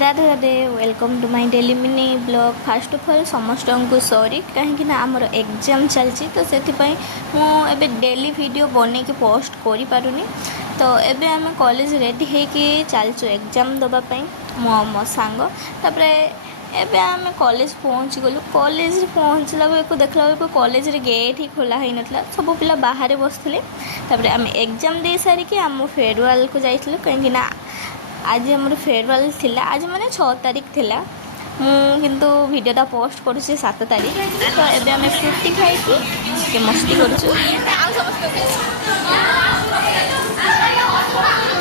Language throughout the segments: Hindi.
Radhe Radhe welcome to my daily mini blog. First of all समस्त को सॉरी कहीं आमर एग्जाम चलती तो से मुझे डेली वीडियो बन के पोस्ट कर पारुनी। तो एबे आम कॉलेज रेडी होके चलचु एग्जाम दवापाई मो सांग तापर एबे आम कॉलेज पहुँच गलु। कॉलेज पहुँचला बेलू देखला बेलू कॉलेज रे गेट ही खोला ही नथला, सब पिला बाहर बसते। तापर आम एग्जाम दे सारिकी आम फेयरवेल को जाइलु कहीं आज आमर फेयरवेल थिला। आज माने 6 तारीख थिला, किंतु वीडियोटा पोस्ट करुचे 7 तारीख। तो एबे आम फ्रूटी खाई मस्ती करुचु।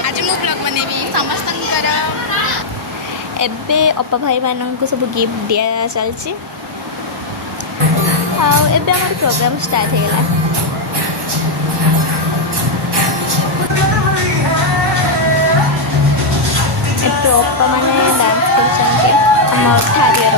आज मु ब्लॉग बनेबी समस्तंकर एबे अपा भाई मानक सब गिफ्ट दिया चलची। एबे आमर प्रोग्राम स्टार्ट हेला। अपा माने डांस करछन्ते हमर थारियर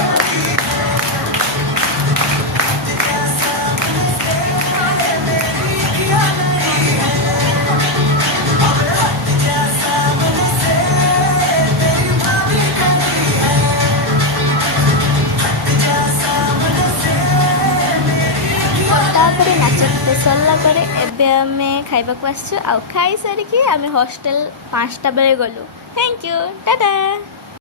नाच गीत सरला एबे आमे खाइबा को आसछु। आ खाई सारिकी आमे हॉस्टल 5टा बेले गलु। Thank you Tata.